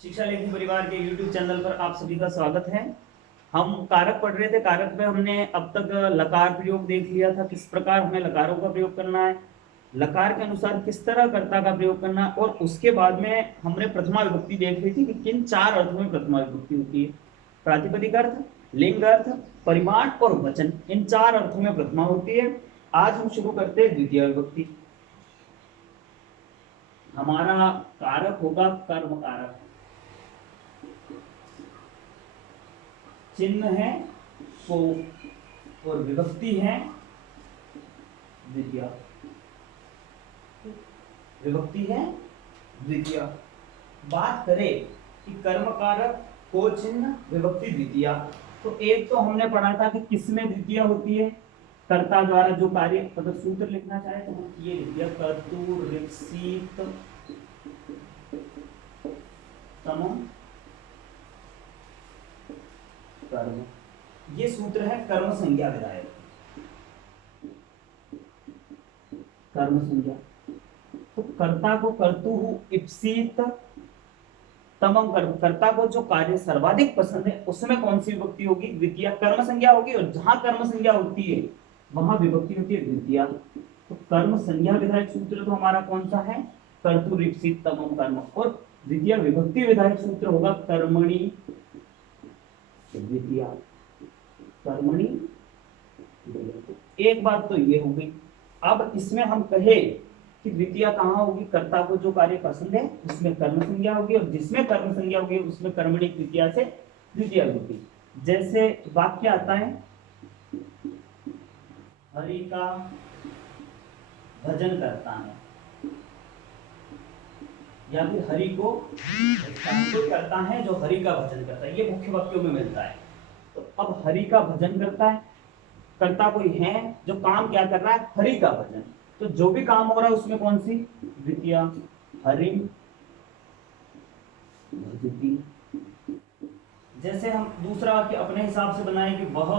शिक्षा लेखनी परिवार के YouTube चैनल पर आप सभी का स्वागत है। हम कारक पढ़ रहे थे। कारक में हमने अब तक लकार प्रयोग देख लिया था, किस प्रकार हमें लकारों का प्रयोग करना है, लकार के अनुसार किस तरह कर्ता का प्रयोग करना है, और उसके बाद में हमने प्रथमा विभक्ति देख ली थी कि किन चार अर्थों में प्रथमा विभक्ति होती है। प्रातिपदिक अर्थ, लिंग अर्थ, परिमाण और वचन, इन चार अर्थों में प्रथमा होती है। आज हम शुरू करते हैं द्वितीय विभक्ति। हमारा कारक होगा कर्म कारक, चिन्ह है को, और विभक्ति है द्वितीय। विभक्ति है द्वितीय। बात करें कि कर्म कारक, को चिन्ह, विभक्ति द्वितीय, तो एक तो हमने पढ़ा था कि किसमें द्वितीय होती है, कर्ता द्वारा जो कार्य। अगर सूत्र लिखना चाहे तो हम ये लिख दिया, कर्तुरिप्सित तमो कर्म। ये सूत्र है कर्म संज्ञा विधायक। कर्म संज्ञा, तो कर्ता को कर्तु इप्सित तमम कर्म, कर्ता को जो कार्य सर्वाधिक पसंद है उसमें कौन सी विभक्ति होगी? द्वितीय। कर्म संज्ञा होगी, और जहां कर्म संज्ञा होती है वहां विभक्ति होती है द्वितीय। तो कर्म संज्ञा विधायक सूत्र तो हमारा कौन सा है? कर्तुरिप्सित तमम कर्म। और द्वितीय विभक्ति विधायक सूत्र होगा कर्मणि द्वितीय। कर्मणि। एक बात तो ये हो गई। अब इसमें हम कहे कि द्वितीय कहाँ होगी? कर्ता को जो कार्य पसंद है उसमें कर्म संज्ञा होगी, और जिसमें कर्म संज्ञा होगी उसमें कर्मणि द्वितीय से द्वितीय होगी। जैसे वाक्य आता है, हरि का भजन करता है, या फिर हरि को करता है जो हरि का भजन करता है। ये मुख्य वाक्यों में मिलता है। तो अब हरि का भजन करता है, कर्ता कोई है जो काम क्या कर रहा है? हरि का भजन। तो जो भी काम हो रहा है उसमें कौन सी? द्वितीय। हरि भजति। जैसे हम दूसरा वाक्य अपने हिसाब से बनाए कि वह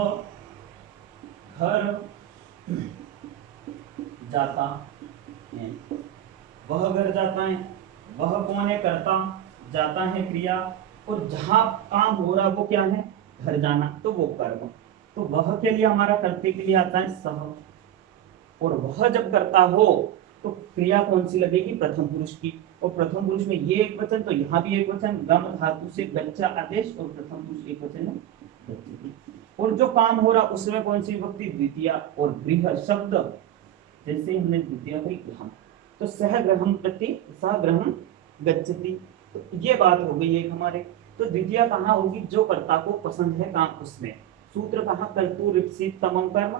घर जाता है, वह घर जाता है, वह कौन है? कर्ता, जाता है क्रिया, और जहां काम हो रहा है वो क्या है? घर जाना, तो वो कर्म। तो वह के लिए हमारा कर्ते के लिए आता है सह, और वह जब करता हो तो क्रिया कौन सी लगेगी? प्रथम पुरुष की। और प्रथम पुरुष में ये एक वचन, तो यहाँ भी एक वचन, गम धातु से गच्चा आदेश, और प्रथम पुरुष एक वचन है गच्छति। और जो काम हो रहा उसमें कौन सी विभक्ति? द्वितीय। और गृह शब्द, जैसे हमने द्वितीय कही गृहम, तो सह गृहम प्रति सह गृहम गच्छति। तो ये बात हो गई एक हमारे। तो द्वितीय कहाँ होगी? जो कर्ता को पसंद है काम उसमें। सूत्र कहाँ? कर्तुरिप्सित तमम कर्म,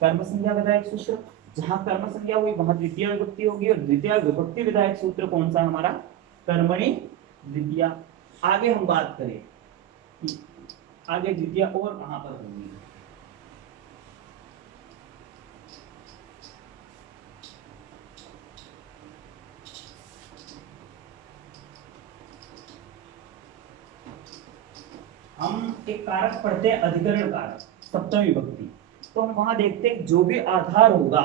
कर्म संज्ञा विधायक सूत्र। जहां कर्म संज्ञा हुई वहां द्वितीय विभक्ति होगी, और द्वितीय विभक्ति विधायक सूत्र कौन सा हमारा? कर्मणि द्वितीय। आगे हम बात करें कि आगे द्वितीय और कहां पर होगी। हम एक कारक पढ़ते हैं, अधिकरण कारक, सप्तमी विभक्ति। तो हम वहां देखते हैं जो भी आधार होगा,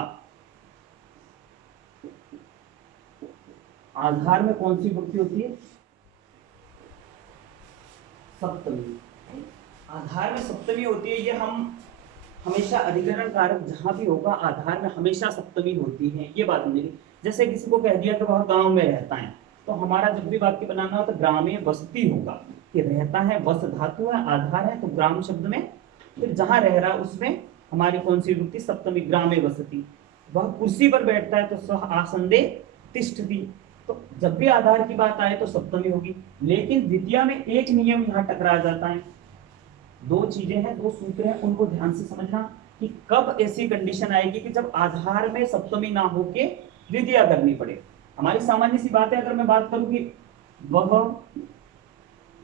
आधार में कौन सी विभक्ति होती है? सप्तमी। आधार में सप्तमी होती है। ये हम हमेशा अधिकरण कारक जहां भी होगा आधार में हमेशा सप्तमी होती है, ये बात हमने। जैसे किसी को कह दिया कि वह गांव में रहता है, तो हमारा जब भी वाक्य बनाना हो तो ग्रामे वसती होगा, कि रहता है, वस धातु है, आधार है, तो ग्राम शब्द में फिर जहां रह रहा है उसमें हमारी कौन सी विभक्ति? सप्तमी। ग्रामे वसती। वह कुर्सी पर बैठता है तो सह आसंदे तिष्ठति। तो जब भी आधार की बात आए तो सप्तमी होगी। लेकिन द्वितीय में एक नियम यहाँ टकरा जाता है। दो चीजें हैं, दो सूत्र हैं, उनको ध्यान से समझना कि कब ऐसी कंडीशन आएगी कि जब आधार में सप्तमी ना होके द्वितीय करनी पड़े। हमारी सामान्य सी बात है, अगर मैं बात करूं कि वह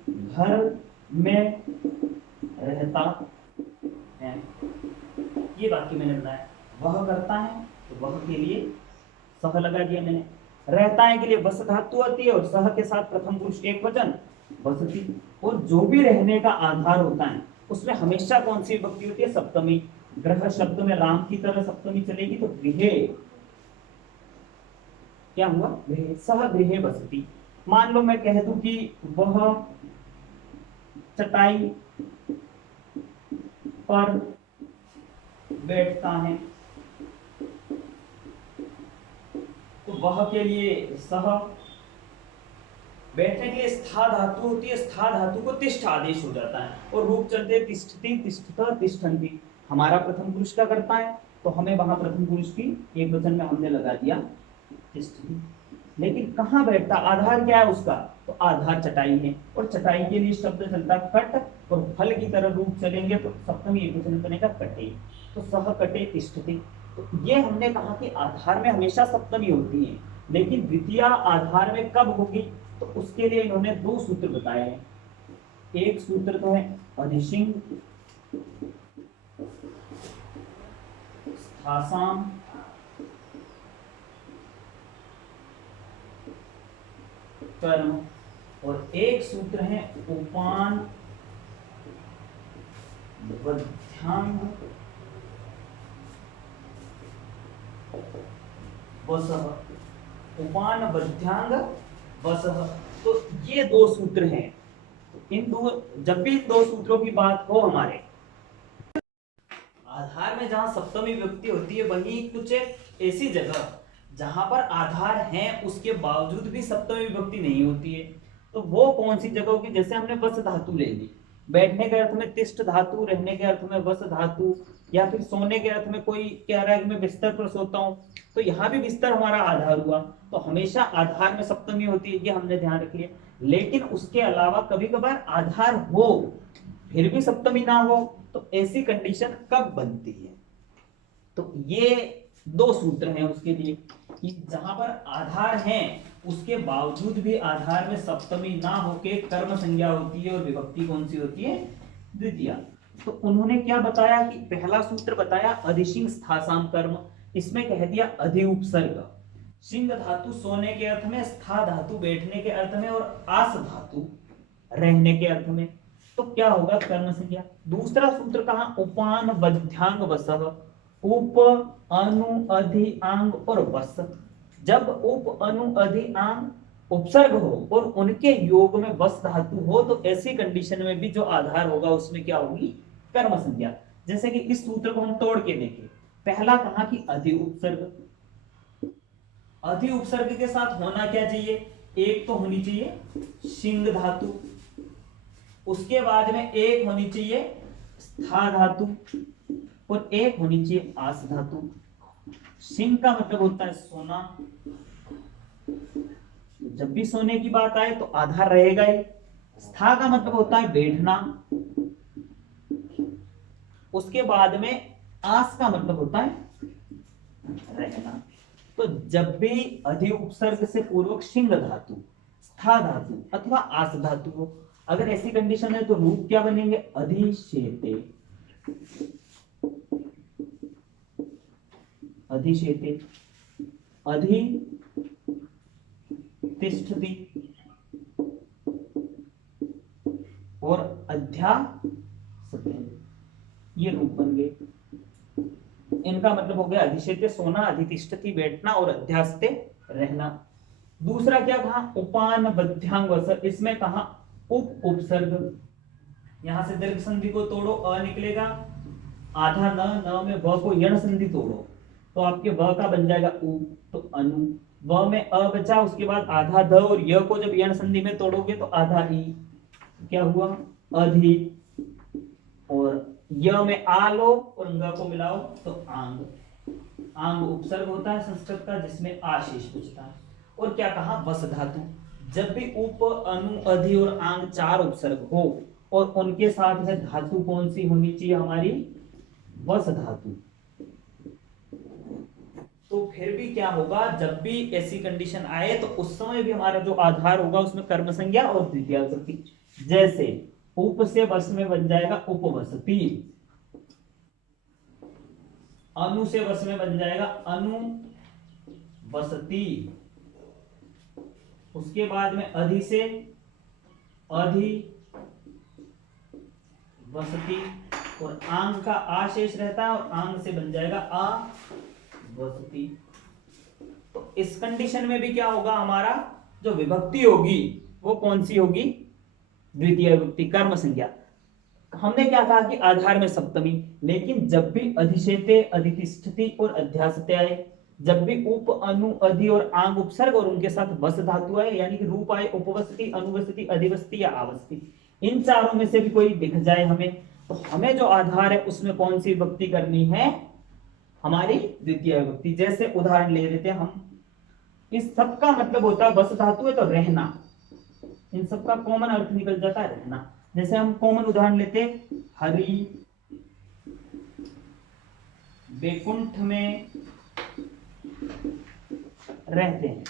घर में रहता है, ये वाक्य मैंने बनाया। वह करता है तो वह के लिए सह लगा दिया मैंने। रहता है के लिए वस धातु आती है, और सह के साथ प्रथम पुरुष एक वचन वसति। और जो भी रहने का आधार होता है उसमें हमेशा कौन सी विभक्ति होती है? सप्तमी। ग्रह शब्द में राम की तरह सप्तमी चलेगी, तो गृहे क्या हुआ? गृहे, सह गृहे वसति। मान लो मैं कह दूं कि वह चटाई पर बैठता है, तो वह के लिए सह, बैठने के लिए स्था धातु होती है, स्था धातु को तिष्ठ आदेश हो जाता है और रूप चलते तिष्ठति, तिष्ठता, तिष्ठन्ति। हमारा प्रथम पुरुष क्या करता है, तो हमें वहां प्रथम पुरुष की एक वचन में हमने लगा दिया तिष्ठति। लेकिन कहाँ बैठता, आधार क्या है उसका, तो आधार चटाई है और चटाई के लिए शब्द चलता है कट और फल की तरह रूप चलेंगे तो सप्तमी एक वचन बनेगा कटे, तो सह कटे तिष्ठति। तो ये हमने कहा कि आधार में हमेशा सप्तमी होती है, लेकिन द्वितीय आधार में कब होगी, तो उसके लिए इन्होंने दो सूत्र बताए हैं। एक सूत्र तो है अधिशिंग स्थासाम कर्म, और एक सूत्र है उपान बध्यांग वसह, उपान बध्यांग वसह। तो ये दो सूत्र हैं। इन दो, जब भी इन दो सूत्रों की बात हो हमारे आधार में जहां सप्तमी विभक्ति होती है, वही कुछ ऐसी जगह जहां पर आधार है उसके बावजूद भी सप्तमी विभक्ति नहीं होती है, तो वो कौन सी जगह होगी। जैसे हमने वस धातु ले ली, बैठने के अर्थ में तिष्ठ धातु, रहने के अर्थ में वस धातु, या फिर सोने के अर्थ में कोई कह रहा है कि मैं बिस्तर पर सोता हूँ, तो यहाँ भी बिस्तर हमारा आधार हुआ, तो हमेशा आधार में सप्तमी होती है, ये हमने ध्यान रखिए। लेकिन उसके अलावा कभी कभार आधार हो फिर भी सप्तमी ना हो, तो ऐसी कंडीशन कब बनती है, तो ये दो सूत्र हैं उसके लिए कि जहां पर आधार है उसके बावजूद भी आधार में सप्तमी ना होके कर्म संज्ञा होती है और विभक्ति कौन सी होती है, द्वितीय। तो उन्होंने क्या बताया कि पहला सूत्र बताया अधिशिंग स्थासाम कर्म, इसमें कह दिया अधि उपसर्ग, सिंह धातु सोने के अर्थ में, स्था धातु बैठने के अर्थ में और आस धातु रहने के अर्थ में, तो क्या होगा कर्म संज्ञा। दूसरा सूत्र कहा उपान बध्यांग वसह, उप अनु अधि आंग और वस। जब उप अनु अधि आंग उपसर्ग हो और उनके योग में वस धातु हो, तो ऐसी कंडीशन में भी जो आधार होगा उसमें क्या होगी, कर्म संज्ञा। जैसे कि इस सूत्र को हम तोड़ के देखें, पहला कहा कि अधि उपसर्ग, अधि उपसर्ग के साथ होना क्या चाहिए, एक तो होनी चाहिए सिंह धातु, उसके बाद में एक होनी चाहिए स्था धातु और एक होनी चाहिए आस धातु। सिंह का मतलब होता है सोना, जब भी सोने की बात आए तो आधार रहेगा ही। स्था का मतलब होता है बैठना, उसके बाद में आस का मतलब होता है रहना। तो जब भी अधि उपसर्ग से पूर्वक सिंह धातु, स्था धातु अथवा आस धातु हो, अगर ऐसी कंडीशन है तो रूप क्या बनेंगे, अधिशेते, अधिशेते, अधि तिष्ठति और अध्यासते, ये रूप बन गए। इनका मतलब हो गया अधिशेते सोना, अधितिष्ठति बैठना और अध्यासते रहना। दूसरा क्या कहा, उपान बध्यांग वस, इसमें कहा उप उपसर्ग, यहां से दीर्घ संधि को तोड़ो अ निकलेगा, आधा न में व को यण संधि तोड़ो तो आपके व का बन जाएगा उ, तो अनु, व में अ बचा, उसके बाद आधा ध और य को जब यण संधि में तोड़ोगे तो आधा ई, क्या हुआ अधि, और य में आ लो और अंग को मिलाओ तो आंग। आंग उपसर्ग होता है संस्कृत का जिसमें आशेष बचता है। और क्या कहा वस धातु, जब भी उप अनु अधि और आंग चार उपसर्ग हो और उनके साथ में धातु कौन सी होनी चाहिए हमारी, वस धातु, तो फिर भी क्या होगा, जब भी ऐसी कंडीशन आए तो उस समय भी हमारा जो आधार होगा उसमें कर्म संज्ञा और द्वितीय विभक्ति। जैसे उप से वस में बन जाएगा उपवसती, अनु से वस में बन जाएगा अनु वसती, उसके बाद में अधि से अधि वसती, और आंग का आशेष रहता है और आंग से बन जाएगा आ वसती। तो इस कंडीशन में भी क्या होगा हमारा, जो विभक्ति होगी वो कौन सी होगी? द्वितीय विभक्ति, कर्म संज्ञा। हमने क्या कहा कि आधार में सप्तमी, लेकिन जब भी अधिशेते, अधितिष्ठति और अध्यासते आए, जब भी उप, अनु, अधि और आंग उपसर्ग और उनके साथ वस धातु आए, यानी कि रूप आए, उपवसति, अनुवसति, अधिवसति या आवसति, इन चारों में से भी कोई दिख जाए हमें, तो हमें जो आधार है उसमें कौन सी विभक्ति करनी है? हमारी द्वितीय विभक्ति। जैसे उदाहरण ले लेते हैं हम, इस सब का मतलब होता है वस धातु है तो रहना, इन सब का कॉमन अर्थ निकल जाता है रहना। जैसे हम कॉमन उदाहरण लेते, हरि बैकुंठ में रहते हैं,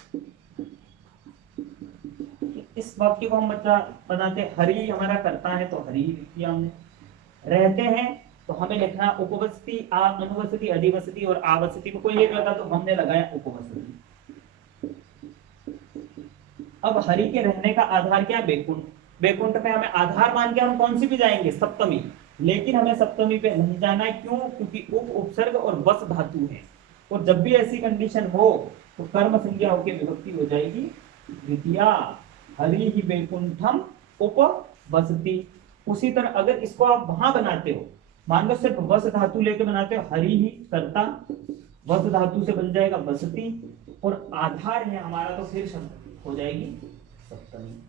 इस वाक्य को हम बनाते हैं, हरि हमारा करता है तो हरि लिख दिया हमने, रहते हैं तो हमें लिखना उपवसति, अनुवसति, अधिवसति और आवसति में कोई एक लगा तो हमने लगाया उपवसति। अब हरि के रहने का आधार क्या? बैकुंठ। बैकुंठ में हमें आधार मान के हम कौन सी भी जाएंगे? सप्तमी। लेकिन हमें सप्तमी पे नहीं जाना है, क्यों? क्योंकि उप, उपसर्ग और वस धातु है, और जब भी ऐसी कंडीशन हो तो कर्म संज्ञा होकर विभक्ति हो जाएगी द्वितीया, हरि ही बैकुंठम उपवसति। उसी तरह अगर इसको आप वहां बनाते हो, मान लो सिर्फ वस धातु लेके बनाते हो, हरि ही करता, वस धातु से बन जाएगा वसति, और आधार है हमारा, तो फिर शब्द हो जाएगी सप्तमी।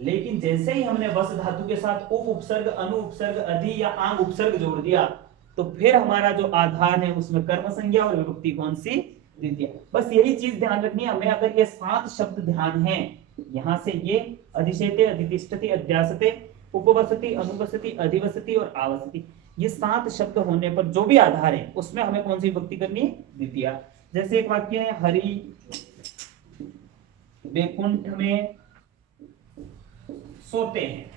लेकिन जैसे ही हमने वस धातु के साथ उप उपसर्ग, अनु उपसर्ग, अधि या आंग उपसर्ग जोड़ दिया, तो फिर हमारा जो आधार है उसमें कर्म संज्ञा और विभक्ति कौन सी? द्वितीय। बस यही चीज ध्यान रखनी है हमें। अगर ये 7 शब्द ध्यान है, यहां से ये अधिशेते, अधितिष्ठति, अध्यासते, उपवसति, अनुवसति, अधिवसति और आवसति, ये 7 शब्द होने पर जो भी आधार है उसमें हमें कौन सी विभक्ति करनी है? द्वितीय। जैसे एक वाक्य है, हरि बैकुंठ में सोते हैं,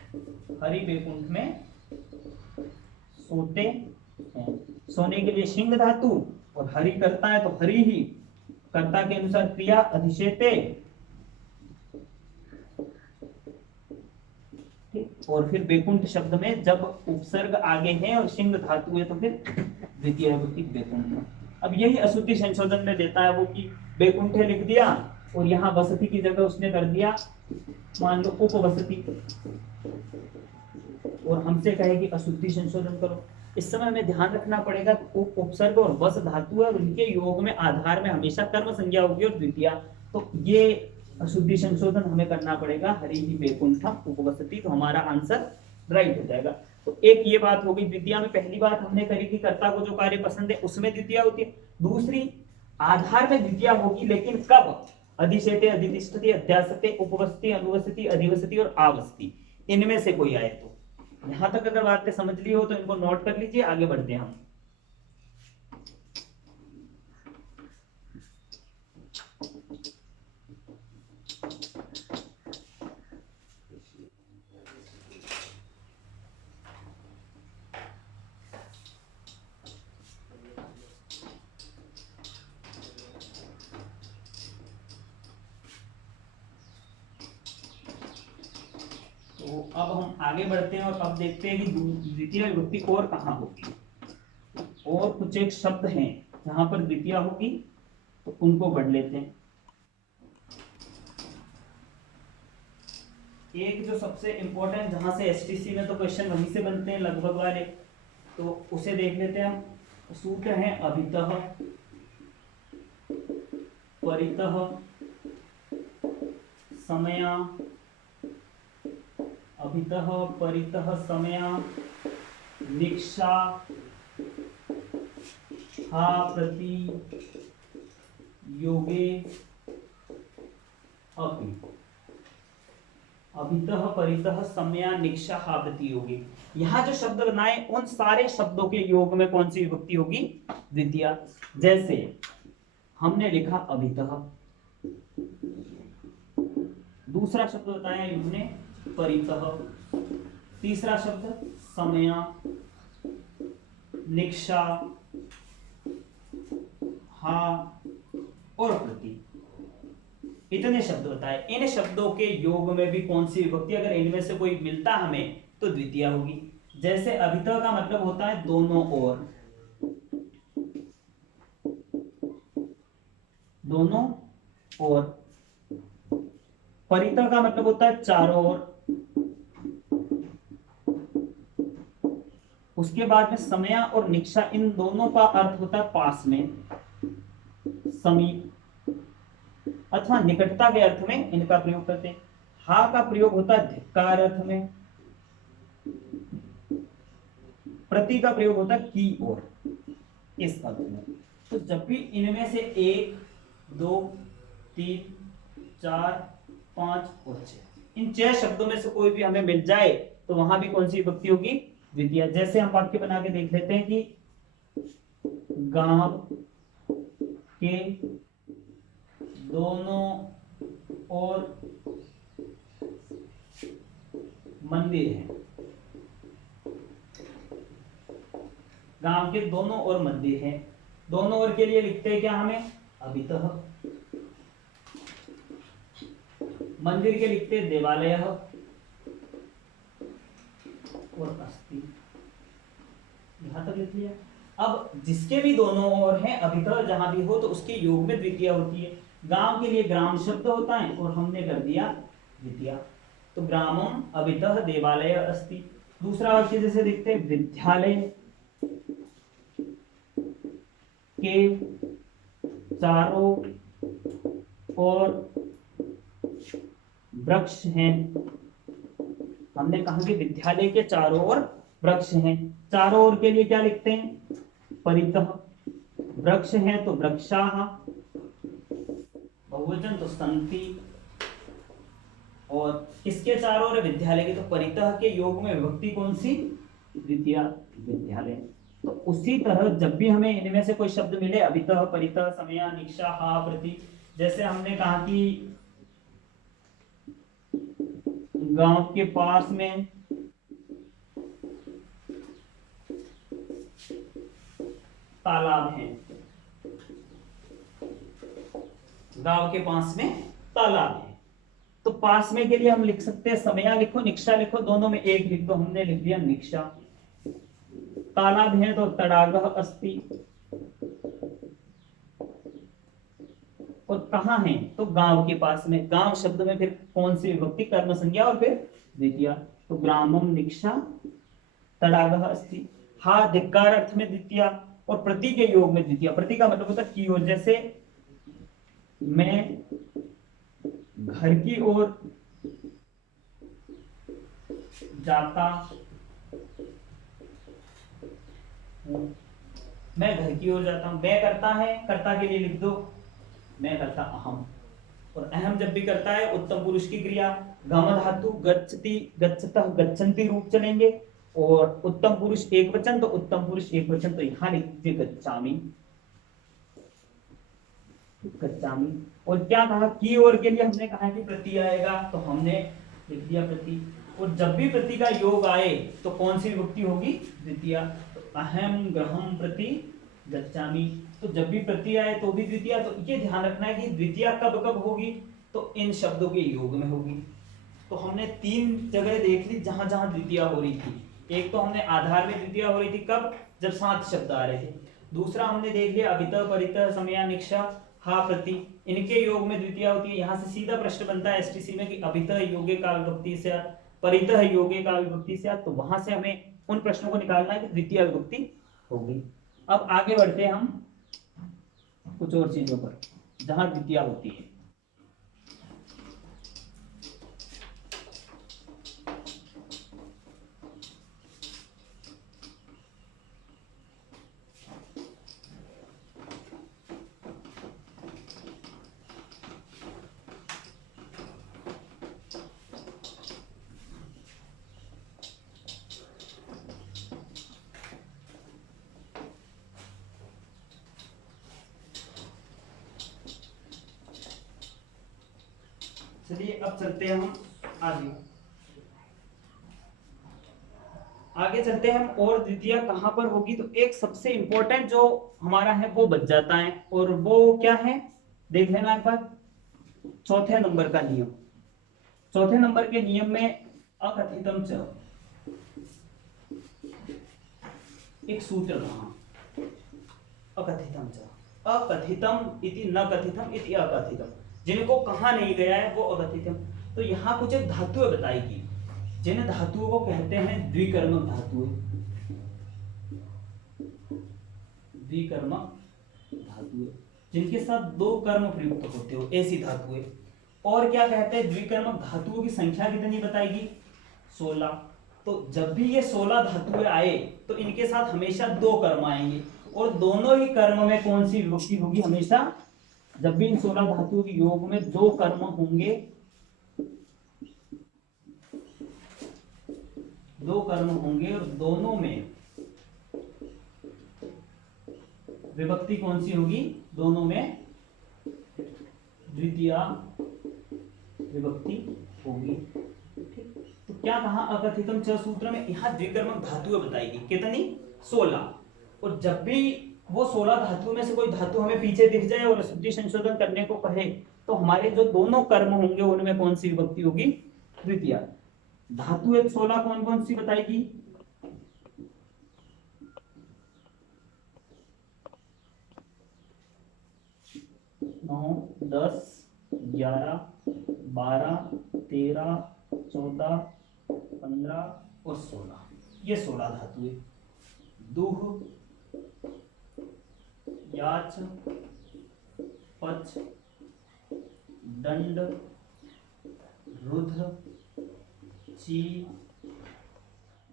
हरि बैकुंठ में सोते हैं, सोने के लिए शिंग धातु, और हरि करता है तो हरि ही, कर्ता के अनुसार क्रिया अधिशेते, और फिर बैकुंठ शब्द में जब उपसर्ग आगे है और शिंग धातु है तो फिर द्वितीय विभक्ति बैकुंठ। अब यही अशुद्धि संशोधन में देता है वो, कि बैकुंठ लिख दिया और यहाँ वसति की जगह उसने कर दिया मान लो उपवसति, और हमसे कहे कि अशुद्धि संशोधन करो। इस समय हमें ध्यान रखना पड़ेगा, उप, उपसर्ग और वस धातु है और उनके योग में आधार में हमेशा कर्म संज्ञा होगी और द्वितीया, तो ये अशुद्धि संशोधन हमें करना पड़ेगा, हरि ही बैकुंठम उपवसति, तो हमारा आंसर राइट हो जाएगा। तो एक ये बात होगी, द्वितीया में पहली बात हमने करी कि कर्ता को जो कार्य पसंद है उसमें द्वितीया होती है। दूसरी, आधार में द्वितीया होगी, लेकिन कब? अधिशेते, अधितिष्ठति, अध्यासते, उपवसति, अनुवसति, अधिवसति और आवसति, इनमें से कोई आए तो। यहां तक अगर बातें समझ ली हो तो इनको नोट कर लीजिए, आगे बढ़ते हैं हम। तो अब हम आगे बढ़ते हैं और अब देखते हैं कि द्वितीय विभक्ति और कहाँ होगी। और कुछ एक शब्द हैं जहां पर द्वितीय होगी, तो उनको पढ़ लेते हैं। एक जो सबसे इंपॉर्टेंट, जहां से एसटीसी में तो क्वेश्चन वहीं से बनते हैं लगभग वाले, तो उसे देख लेते हैं हम। सूत्र है अभितः, परितः, समया, अभितः, परितः, समया, निक्षा, हा, प्रति, योगे, अपि। अभितः, परितः, समया, निक्षा, हा, प्रति, योगे, यहां जो शब्द बनाए उन सारे शब्दों के योग में कौन सी विभक्ति होगी? द्वितीया। जैसे हमने लिखा अभितः, दूसरा शब्द बताया इन्होंने परितः, तीसरा शब्द समया, निक्षा, हा और प्रति, इतने शब्द बताए। इन शब्दों के योग में भी कौन सी विभक्ति, अगर इनमें से कोई मिलता हमें तो द्वितीय होगी। जैसे अभितः का मतलब होता है दोनों ओर, दोनों ओर, परितः का मतलब होता है चारों ओर। उसके बाद में समया और निक्षा, इन दोनों का अर्थ होता है पास में, समीप अथवा निकटता के अर्थ में इनका प्रयोग करते हैं। हा का प्रयोग होता है धिक्कार अर्थ में। प्रति का प्रयोग होता है की ओर, इस अर्थ में। तो जब भी इनमें से 1, 2, 3, 4, 5 और 6, इन 6 शब्दों में से कोई भी हमें मिल जाए तो वहां भी कौन सी विभक्ति होगी? द्वितीय। जैसे हम वाक्य बना के देख लेते हैं कि गांव के दोनों ओर मंदिर है। गांव के दोनों ओर मंदिर है। दोनों ओर के लिए लिखते हैं क्या हमें? अभितः। मंदिर के लिखते देवालय और अस्ति। यहां तक लिख लिया। अब जिसके भी दोनों ओर हैं अभितः जहां भी हो तो उसके योग में द्वितीय होती है। गांव के लिए ग्राम शब्द होता है और हमने कर दिया द्वितीय। तो ग्रामम अभितः देवालय अस्ति। दूसरा वाक्य जैसे देखते हैं, विद्यालय के चारों ओर वृक्ष हैं। हमने कहा कि विद्यालय के चारों ओर वृक्ष हैं। चारों ओर के लिए क्या लिखते हैं? परितः। वृक्ष हैं तो वृक्षाः, बहुवचन तो सन्ति। और किसके चारों ओर? विद्यालय के। तो परितः के योग में विभक्ति कौन सी? द्वितीय, विद्यालय। तो उसी तरह जब भी हमें इनमें से कोई शब्द मिले, अभितः, परितः, समया, निक्षा, हा, प्रति, जैसे हमने कहा कि गांव के पास में तालाब है। गांव के पास में तालाब है तो पास में के लिए हम लिख सकते हैं समया लिखो, निक्षा लिखो, दोनों में एक लिख दो। हमने लिख दिया निक्षा। तालाब है तो तड़ागः अस्ति। और कहाँ है? तो गांव के पास में। गांव शब्द में फिर कौन सी विभक्ति? कर्म संज्ञा और फिर द्वितीय। तो ग्रामम निक्षा तड़ागः अस्ति। हा धिक्कार अर्थ में द्वितीय और प्रति के योग में द्वितीय। प्रति का मतलब होता है की ओर। जैसे मैं घर की ओर जाता हूं। मैं घर की ओर जाता हूं। मैं करता है, कर्ता के लिए लिख दो, मैं करता अहम। और अहम जब भी करता है उत्तम पुरुष की क्रिया, गम धातु गच्छति, गच्छतः, गच्छन्ति रूप चलेंगे। और उत्तम पुरुष एक वचन तो उत्तम पुरुष एक वचन, तो यहां लिख दीजिए गच्छामि, गच्छामि। और क्या कहा? की ओर के लिए हमने कहा कि प्रति आएगा तो हमने लिख दिया प्रति। और जब भी प्रति का योग आए तो कौन सी विभक्ति होगी? द्वितीय। तो अहम ग्रहम प्रति गच्छामि। तो जब भी प्रति आए तो भी द्वितीय। तो ये ध्यान रखना है कि द्वितीय कब कब होगी? तो इन शब्दों के योग में होगी। तो हमने 3 जगह देख ली जहां जहां द्वितीय हो रही थी। एक तो हमने आधार में द्वितीय हो रही थी कब? जब 7 शब्द आ रहे थे। दूसरा हमने देख लिया अभितः, परितः, समया, निक्षा, हा, प्रति, इनके योग में द्वितीय होती है। यहाँ से सीधा प्रश्न बनता है एसटीसी में कि अभितः योगे का विभक्ति से, परितः योगे का विभक्ति से, तो वहां से हमें उन प्रश्नों को निकालना है कि द्वितीय विभक्ति होगी। अब आगे बढ़ते हैं हम कुछ और चीजों पर जहां द्वितीय होती है। चलिए अब चलते हैं हम आगे। आगे चलते हैं हम। और द्वितीय कहां पर होगी? तो एक सबसे इंपॉर्टेंट जो हमारा है वो बच जाता है, और वो क्या है देख लेना एक बार। चौथे नंबर का नियम। चौथे नंबर के नियम में अकथितम च, एक सूत्र कहा अकथितम च, अकथितम इति न कथितम इति अकथितम। जिनको कहा नहीं गया है वो अकथितम। तो यहाँ कुछ एक धातुएं बताएगी, जिन धातुओं को कहते हैं द्विकर्मक धातुएं। द्विकर्मक धातुएं जिनके साथ दो कर्म प्रयुक्त होते हो, ऐसी धातुएं। और क्या कहते हैं, द्विकर्मक धातुओं की संख्या कितनी बताएगी, 16। तो जब भी ये 16 धातुएं आए तो इनके साथ हमेशा दो कर्म आएंगे, और दोनों ही कर्म में कौन सी विभक्ति होगी, हमेशा जब भी इन 16 धातुओं के योग में दो कर्म होंगे, दो कर्म होंगे और दोनों में विभक्ति कौन सी होगी, दोनों में द्वितीय विभक्ति होगी। ठीक, तो क्या कहा, अकथितम च सूत्र में यहाँ द्विकर्मक धातुएं बताएगी कितनी, 16। और जब भी वो 16 धातुओं में से कोई धातु हमें पीछे दिख जाए और शुद्धि संशोधन करने को कहे, तो हमारे जो दोनों कर्म होंगे उनमें कौन सी विभक्ति होगी, द्वितीय। धातु 16 कौन कौन सी बताएगी, 9, 10, 11, 12, 13, 14, 15 और 16, ये 16 धातुएं। दुह, याच, पच, दंड, रुद्र, ची,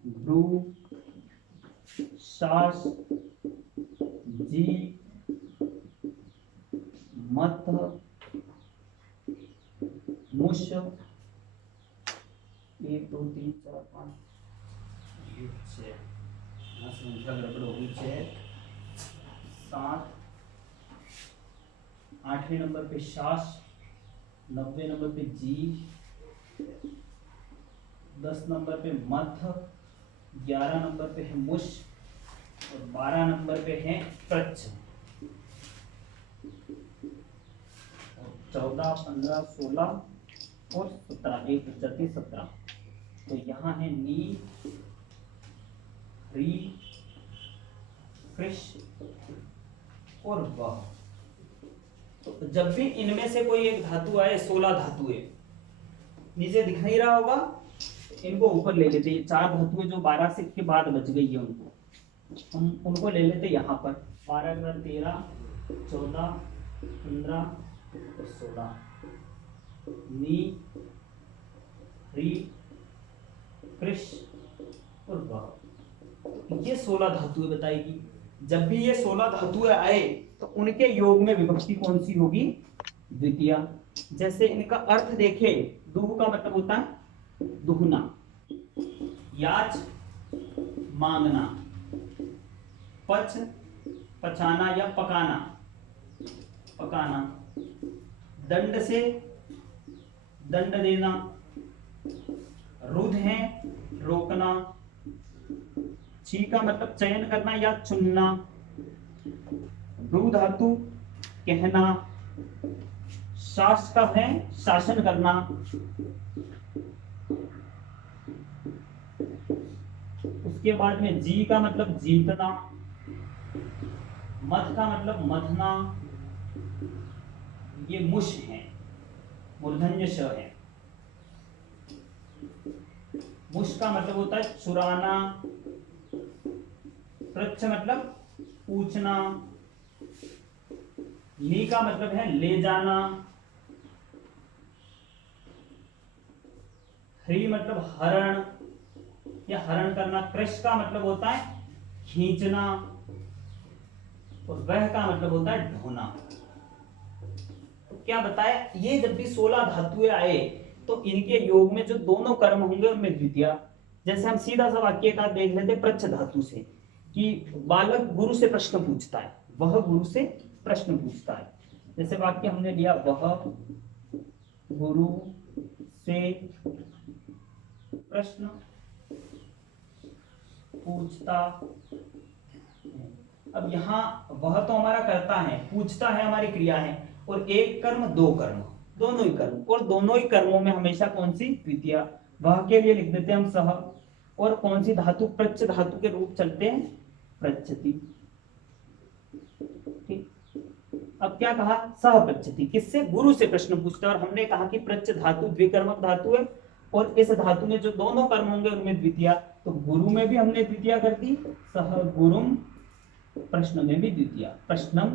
भ्रू, शास, जी, मत, मुश, 1 2 3 4 5 6, संख्या गड़बड़ होगी, 6 7, 8वें नंबर पे शास, 90 नंबर पे जी, 10 नंबर पे मथ, 11 नंबर पे है मुश और 12 नंबर पे है प्रच्छ। 14, 15, 16 और 17, 1 34 17। तो यहाँ है नी, री, कृष और वह। तो जब भी इनमें से कोई एक धातु आए, 16 धातुएं नीचे दिख नहीं रहा होगा, इनको ऊपर ले लेते, ये 4 धातुएं जो 12 से के बाद बच गई है उनको हम उनको ले लेते यहाँ पर। 12 13 14 15 और 16, नी, री, कृष और वह, ये 16 धातुएं बताएगी। जब भी ये 16 धातुएं आए तो उनके योग में विभक्ति कौन सी होगी, द्वितीय। जैसे इनका अर्थ देखे, दुह का मतलब होता है दुहना, याच मांगना, पच पचाना या पकाना, पकाना, दंड से दंड देना, रुध है रोकना, ची का मतलब चयन करना या चुनना, भ्रू धातु कहना, शास का है शासन करना, उसके बाद में जी का मतलब जीतना, मथ का मतलब मथना, ये मुश है, मूर्धन्य श है। मुश का मतलब होता है चुराना, प्रच्छ मतलब पूछना, ली का मतलब है ले जाना, ह्री मतलब हरण या हरण करना, कृष का मतलब होता है खींचना और वह का मतलब होता है ढोना। तो क्या बताया, ये जब भी 16 धातुएं आए तो इनके योग में जो दोनों कर्म होंगे उनमें द्वितीय। जैसे हम सीधा सा वाक्य का देख लेते प्रच्छ धातु से, कि बालक गुरु से प्रश्न पूछता है, वह गुरु से प्रश्न पूछता है। जैसे वाक्य हमने लिया, वह गुरु से प्रश्न पूछता। अब यहाँ वह तो हमारा कर्ता है, पूछता है हमारी क्रिया है, और एक कर्म दो कर्म, दोनों ही कर्म, और दोनों ही कर्मों में हमेशा कौन सी, द्वितीय। वह के लिए लिख देते हैं हम सह, और कौन सी धातु, प्रच्छ धातु के रूप चलते हैं, प्रच्छति। ठीक, अब क्या कहा, सह पृच्छति, किससे, गुरु से प्रश्न पूछता है। और हमने कहा कि पृच्छ धातु द्विकर्मक धातु है और इस धातु में जो दोनों कर्म होंगे उनमें द्वितीया, तो गुरु में भी हमने द्वितीया कर दी, सह गुरुम, प्रश्न में भी द्वितीया, प्रश्नम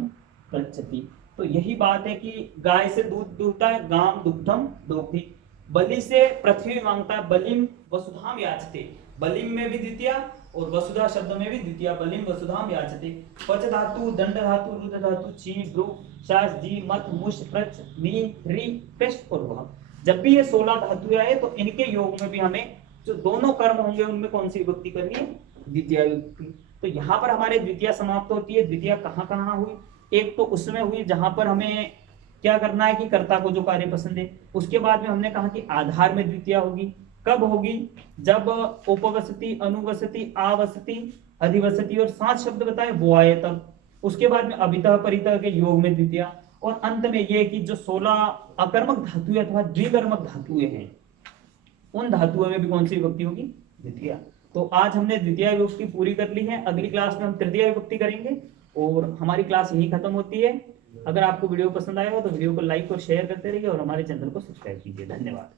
पृच्छति। तो यही बात है कि गाय से दूध दूहता है, गाम दुग्धम दोग्धी, बलि से पृथ्वी मांगता है, बलिम वसुधाम याचते, बलिम में भी द्वितीया और वसुधा शब्द में भी द्वितीया, बलिम वसुधाम याचते। पच धातु, दंड धातु, रुद्र धातु, ची, ब्रु, शास, जी, मत, मुष, प्रच, नी, री, पेश और वह, जब भी ये 16 धातु आए तो इनके योग में भी हमें जो दोनों कर्म होंगे उनमें कौन सी विभक्ति करनी है, द्वितीय विभक्ति। तो यहाँ पर हमारे द्वितीय समाप्त होती है। द्वितीय कहाँ कहाँ हुई, एक तो उसमें हुई जहां पर हमें क्या करना है कि कर्ता को जो कार्य पसंद है। उसके बाद में हमने कहा कि आधार में द्वितीय होगी, कब होगी, जब उपवसति, अनुवसति, आवसति, अधिवसति और 7 शब्द बताए वो आए तब। उसके बाद में अभितः परितः के योग में द्वितीय, और अंत में ये कि जो 16 अकर्मक धातुएं अथवा द्विकर्मक धातुएं हैं उन धातुओं में भी कौन सी विभक्ति होगी, द्वितीय। तो आज हमने द्वितीय विभक्ति पूरी कर ली है। अगली क्लास में हम तृतीय विभक्ति करेंगे और हमारी क्लास यही खत्म होती है। अगर आपको वीडियो पसंद आया हो तो वीडियो को लाइक और शेयर करते रहिए और हमारे चैनल को सब्सक्राइब कीजिए। धन्यवाद।